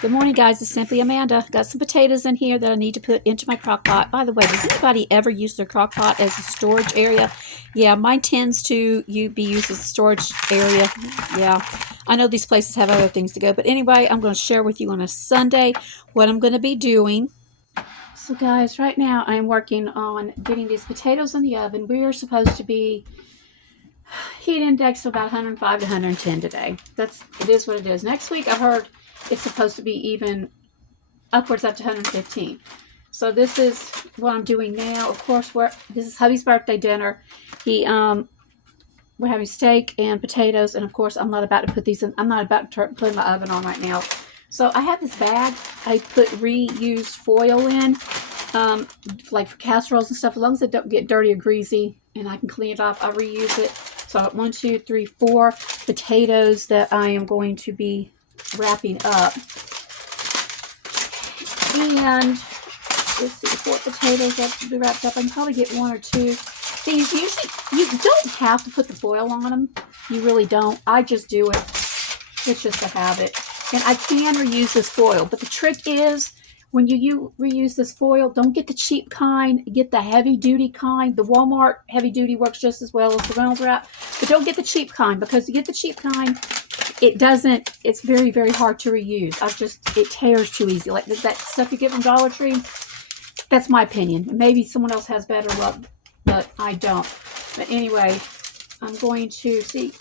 Good morning, guys. It's Simply Amanda. Got some potatoes in here that I need to put into my crock pot. By the way, does anybody ever use their crock pot as a storage area? Yeah, mine tends to be used as a storage area. Yeah, I know these places have other things to go. But anyway, I'm going to share with you on a Sunday what I'm going to be doing. So guys, right now I'm working on getting these potatoes in the oven. We are supposed to be heat index of about 105 to 110 today. It is what it is. Next week I heard it's supposed to be even upwards up to 115. So this is what I'm doing now. Of course, this is hubby's birthday dinner. We're having steak and potatoes, and of course I'm not about to put these in. I'm not about to put in my oven on right now. So I have this bag I put reused foil in, like for casseroles and stuff. As long as it don't get dirty or greasy and I can clean it off, I'll reuse it. So 1, 2, 3, 4 potatoes that I am going to be wrapping up. And let's see, 4 potatoes have to be wrapped up. I can probably get 1 or 2. These usually, you don't have to put the foil on them. You really don't. I just do it. It's just a habit. And I can reuse this foil. But the trick is, when you reuse this foil, don't get the cheap kind. Get the heavy-duty kind. The Walmart heavy-duty works just as well as the Reynolds Wrap. But don't get the cheap kind, because you get the cheap kind, it's very, very hard to reuse. It tears too easy. Like that stuff you get from Dollar Tree, that's my opinion. Maybe someone else has better luck, but I don't. But anyway, I'm going to see.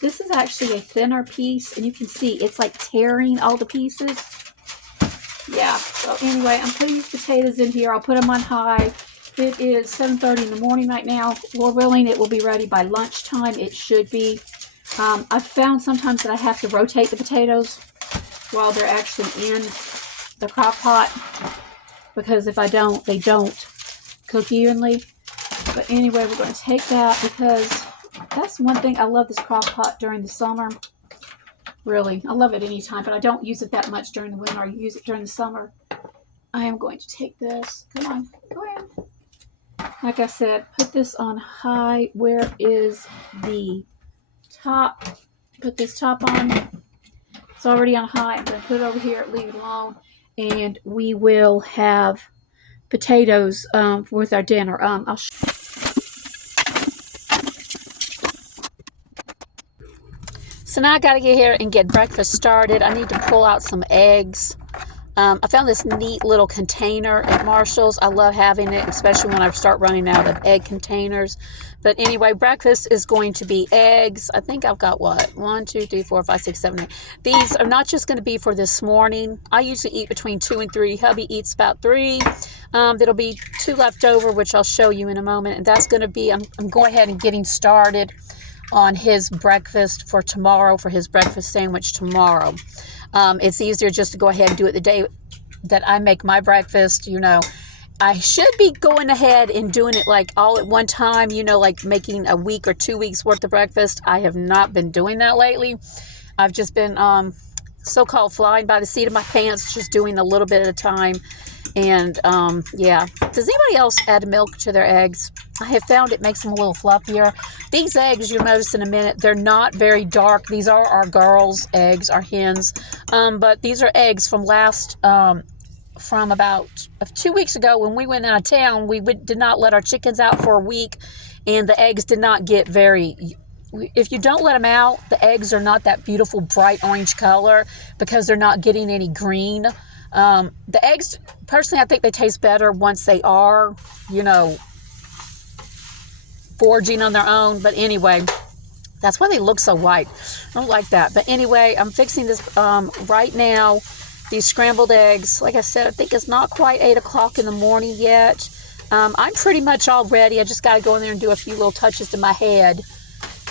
This is actually a thinner piece, and you can see it's like tearing all the pieces. Yeah, so anyway, I'm putting these potatoes in here. I'll put them on high. It is 7:30 in the morning right now. Lord willing, it will be ready by lunchtime. It should be. I've found sometimes that I have to rotate the potatoes while they're actually in the crock pot, because if I don't, they don't cook evenly. But anyway, we're going to take that, because that's one thing. I love this crock pot during the summer. Really, I love it anytime, but I don't use it that much during the winter. I use it during the summer. I am going to take this. Come on, go ahead. Like I said, put this on high. Where is the top? Put this top on. It's already on high. I'm going to put it over here, leave it alone, and we will have potatoes with our dinner. So now I got to get here and get breakfast started. I need to pull out some eggs. I found this neat little container at Marshall's. I love having it, especially when I start running out of egg containers. But anyway, breakfast is going to be eggs. I think I've got, 1, 2, 3, 4, 5, 6, 7, 8. These are not just going to be for this morning. I usually eat between 2 and 3. Hubby eats about 3. There'll be 2 left over, which I'll show you in a moment. And that's going to be, I'm going ahead and getting started on his breakfast for tomorrow, for his breakfast sandwich tomorrow. It's easier just to go ahead and do it the day that I make my breakfast. You know, I should be going ahead and doing it like all at one time, you know, like making a week or 2 weeks worth of breakfast. I have not been doing that lately. I've just been so-called flying by the seat of my pants, just doing a little bit at a time. And yeah, does anybody else add milk to their eggs? I have found it makes them a little fluffier. These eggs, you'll notice in a minute, they're not very dark. These are our girls' eggs, our hens. But these are eggs from from about 2 weeks ago when we went out of town. We did not let our chickens out for a week, and the eggs did not get if you don't let them out, the eggs are not that beautiful bright orange color, because they're not getting any green. The eggs, personally, I think they taste better once they are, you know, foraging on their own. But anyway, that's why they look so white. I don't like that. But anyway, I'm fixing this right now, these scrambled eggs. Like I said, I think it's not quite 8 o'clock in the morning yet. I'm pretty much all ready. I just got to go in there and do a few little touches to my head.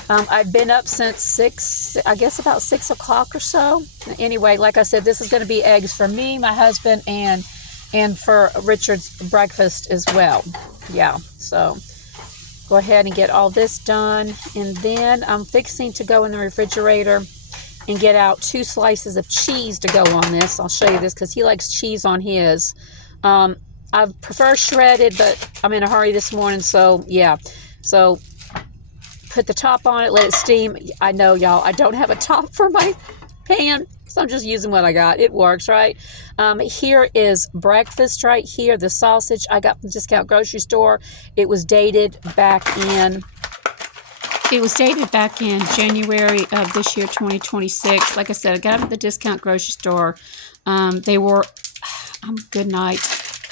I've been up since 6, I guess about 6 o'clock or so. Anyway, like I said, this is going to be eggs for me, my husband, and for Richard's breakfast as well. Yeah, so go ahead and get all this done. And then I'm fixing to go in the refrigerator and get out 2 slices of cheese to go on this. I'll show you this because he likes cheese on his. I prefer shredded, but I'm in a hurry this morning, so yeah. So put the top on it, let it steam. I know, y'all, I don't have a top for my pan. So I'm just using what I got. It works, right? Here is breakfast right here. The sausage I got from the discount grocery store. It was dated back in January of this year, 2026. Like I said, I got them at the discount grocery store. They were, good night.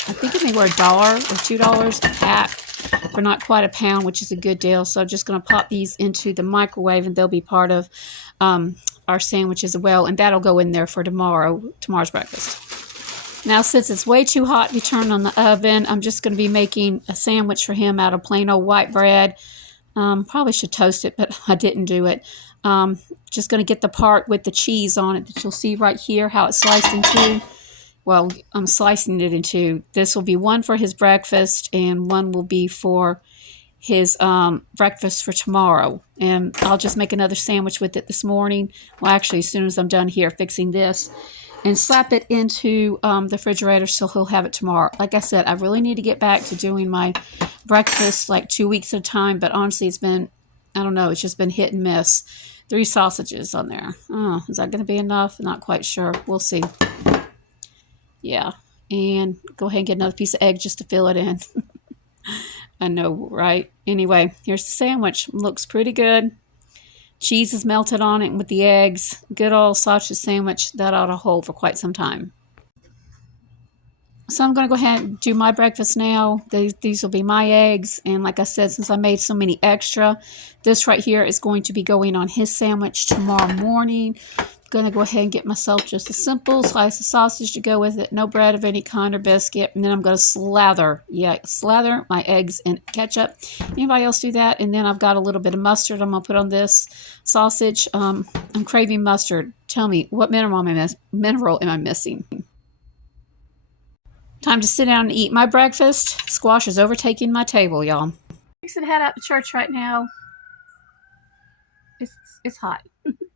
I think they were $1 or $2 a pack for not quite a pound, which is a good deal. So I'm just going to pop these into the microwave, and they'll be part of our sandwich as well. And that'll go in there for tomorrow's breakfast. Now, since it's way too hot to be turned on the oven, I'm just going to be making a sandwich for him out of plain old white bread. Probably should toast it, but I didn't do it. Just going to get the part with the cheese on it that you'll see right here, how it's sliced in two. Well, I'm slicing it in two. This will be one for his breakfast, and one will be for his breakfast for tomorrow. And I'll just make another sandwich with it this morning. Well, actually, as soon as I'm done here fixing this, and slap it into the refrigerator so he'll have it tomorrow. Like I said, I really need to get back to doing my breakfast like 2 weeks at a time, but honestly, it's been, I don't know, it's just been hit and miss. 3 sausages on there. Oh, is that going to be enough? Not quite sure. We'll see. Yeah, and go ahead and get another piece of egg just to fill it in. I know, right? Anyway, here's the sandwich. Looks pretty good. Cheese is melted on it with the eggs. Good old sausage sandwich. That ought to hold for quite some time. So I'm going to go ahead and do my breakfast now. These will be my eggs. And like I said, since I made so many extra, this right here is going to be going on his sandwich tomorrow morning. I'm going to go ahead and get myself just a simple slice of sausage to go with it. No bread of any kind or biscuit. And then I'm going to slather my eggs in ketchup. Anybody else do that? And then I've got a little bit of mustard I'm going to put on this sausage. I'm craving mustard. Tell me, what mineral am I missing? Time to sit down and eat my breakfast. Squash is overtaking my table, y'all. Fixing to head out to church right now. It's hot.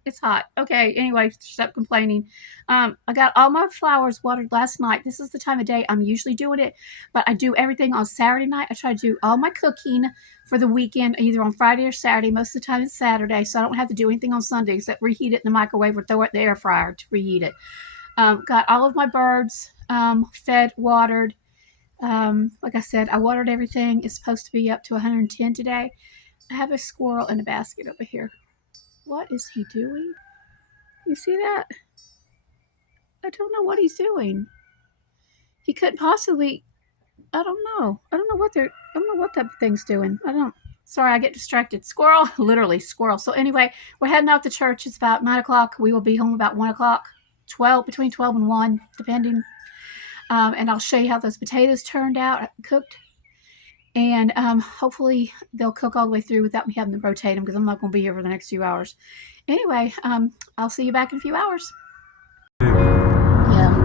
It's hot. Okay, anyway, stop complaining. I got all my flowers watered last night. This is the time of day I'm usually doing it, but I do everything on Saturday night. I try to do all my cooking for the weekend, either on Friday or Saturday. Most of the time it's Saturday, so I don't have to do anything on Sunday except reheat it in the microwave or throw it in the air fryer to reheat it. Got all of my birds fed, watered. Like I said, I watered everything. It's supposed to be up to 110 today. I have a squirrel in a basket over here. What is he doing? You see that? I don't know what he's doing. He couldn't possibly. I don't know. I don't know what that thing's doing. Sorry, I get distracted. Squirrel, literally squirrel. So anyway, we're heading out to church. It's about 9 o'clock. We will be home about 1 o'clock. Between 12 and 1, depending. And I'll show you how those potatoes turned out, cooked. And hopefully they'll cook all the way through without me having to rotate them, because I'm not going to be here for the next few hours. Anyway, I'll see you back in a few hours. Yeah.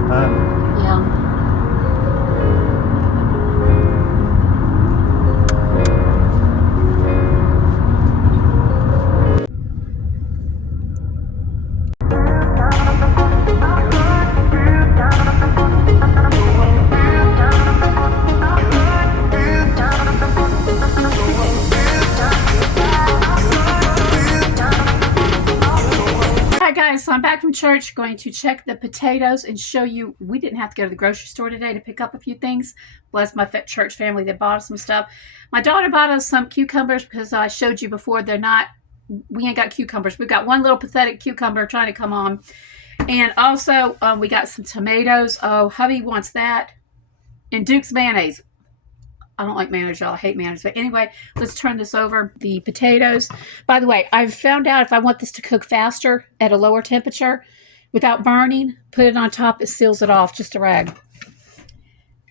So I'm back from church, going to check the potatoes and show you we didn't have to go to the grocery store today to pick up a few things. Bless my church family, they bought us some stuff. My daughter bought us some cucumbers because I showed you before we ain't got cucumbers. We've got one little pathetic cucumber trying to come on. And also we got some tomatoes. Oh, hubby wants that. And Duke's mayonnaise. I don't like mayonnaise, y'all. I hate mayonnaise. But anyway, let's turn this over. The potatoes. By the way, I've found out if I want this to cook faster at a lower temperature without burning, put it on top. It seals it off. Just a rag.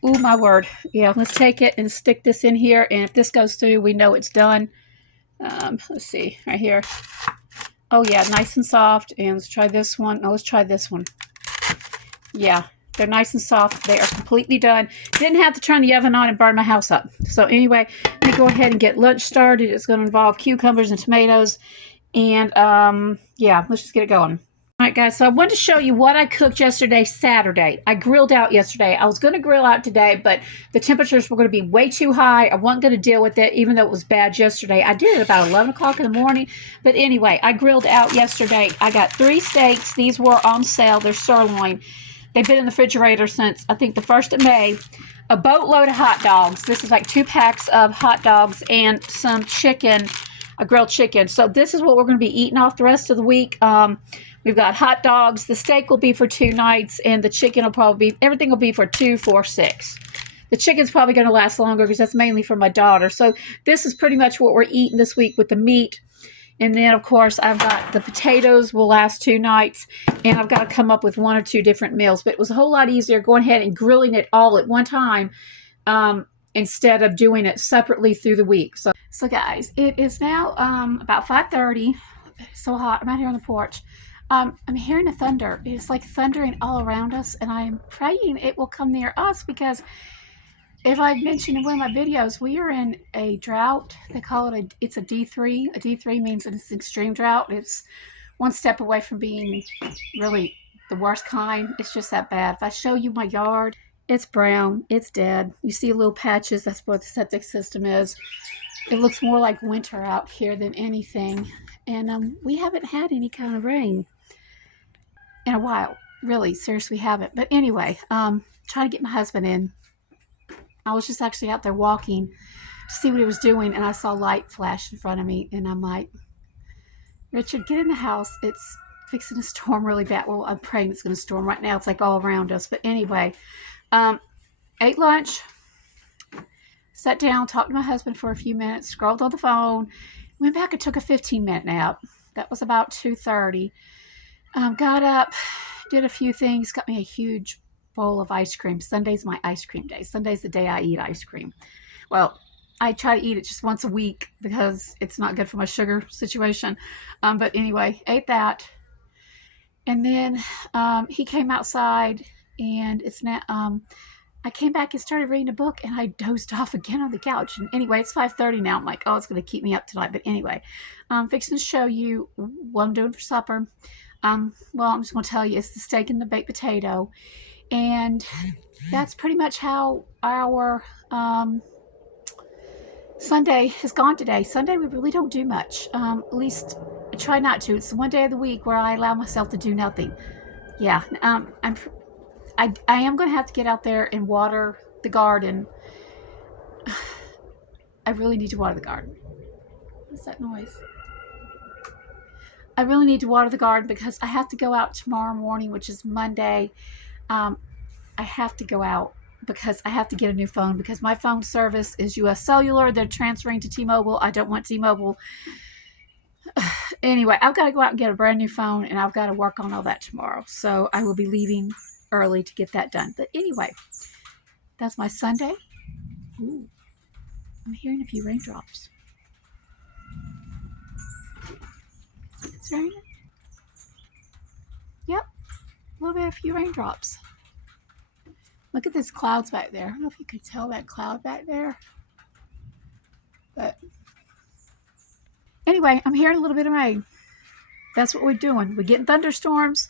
Ooh, my word. Yeah, let's take it and stick this in here. And if this goes through, we know it's done. Let's see. Right here. Oh, yeah. Nice and soft. And let's try this one. No, let's try this one. Yeah. They're nice and soft. They are completely done. Didn't have to turn the oven on and burn my house up. So anyway, let me go ahead and get lunch started. It's going to involve cucumbers and tomatoes. And yeah, let's just get it going. All right, guys, so I wanted to show you what I cooked yesterday, Saturday. I grilled out yesterday. I was going to grill out today, but the temperatures were going to be way too high. I wasn't going to deal with it, even though it was bad yesterday. I did it about 11 o'clock in the morning. But anyway, I grilled out yesterday. I got 3 steaks. These were on sale. They're sirloin. They've been in the refrigerator since, I think, the 1st of May. A boatload of hot dogs. This is like 2 packs of hot dogs and some chicken, a grilled chicken. So this is what we're going to be eating off the rest of the week. We've got hot dogs. The steak will be for 2 nights, and the chicken will probably be, everything will be for 2, 4, 6. The chicken's probably going to last longer because that's mainly for my daughter. So this is pretty much what we're eating this week with the meat. And then, of course, I've got the potatoes will last 2 nights, and I've got to come up with 1 or 2 different meals. But it was a whole lot easier going ahead and grilling it all at one time instead of doing it separately through the week. So guys, it is now about 5:30. It's so hot. I'm out here on the porch. I'm hearing the thunder. It's like thundering all around us, and I'm praying it will come near us because if I've mentioned in one of my videos, we are in a drought. They call it it's a D3. A D3 means it's an extreme drought. It's 1 step away from being really the worst kind. It's just that bad. If I show you my yard, it's brown. It's dead. You see little patches. That's what the septic system is. It looks more like winter out here than anything. And we haven't had any kind of rain in a while. Really, seriously haven't. But anyway, trying to get my husband in. I was just actually out there walking to see what he was doing, and I saw light flash in front of me, and I'm like, Richard, get in the house. It's fixing to storm really bad. Well, I'm praying it's going to storm right now. It's like all around us. But anyway, ate lunch, sat down, talked to my husband for a few minutes, scrolled on the phone, went back and took a 15-minute nap. That was about 2:30. Got up, did a few things, got me a huge bowl of ice cream. Sunday's my ice cream day. Sunday's the day I eat ice cream. Well, I try to eat it just once a week because it's not good for my sugar situation. But anyway, ate that. And then he came outside, and it's now, I came back and started reading a book, and I dozed off again on the couch. And anyway, it's 5:30 now. I'm like, oh, it's going to keep me up tonight. But anyway, I'm fixing to show you what I'm doing for supper. Well, I'm just going to tell you, it's the steak and the baked potato. And that's pretty much how our Sunday has gone today. Sunday, we really don't do much. At least I try not to. It's the one day of the week where I allow myself to do nothing. Yeah, I am going to have to get out there and water the garden. I really need to water the garden. What's that noise? I really need to water the garden because I have to go out tomorrow morning, which is Monday. I have to go out because I have to get a new phone because my phone service is US Cellular. They're transferring to T-Mobile. I don't want T-Mobile. Anyway, I've got to go out and get a brand new phone, and I've got to work on all that tomorrow. So I will be leaving early to get that done. But anyway, that's my Sunday. Ooh, I'm hearing a few raindrops. It's raining. Yep, a little bit, a few raindrops. Look at this clouds back there. I don't know if you could tell that cloud back there. But anyway, I'm hearing a little bit of rain. That's what we're doing. We're getting thunderstorms,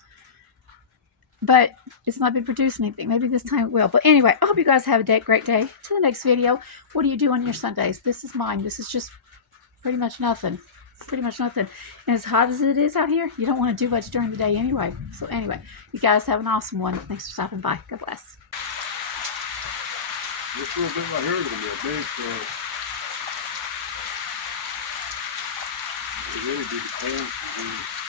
but it's not been producing anything. Maybe this time it will. But anyway, I hope you guys have a great day. To the next video. What do you do on your Sundays? This is mine. This is just pretty much nothing. Pretty much nothing. And as hot as it is out here, you don't want to do much during the day anyway. So anyway, you guys have an awesome one. Thanks for stopping by. God bless. This little bit right here is going to be a big, really big corn.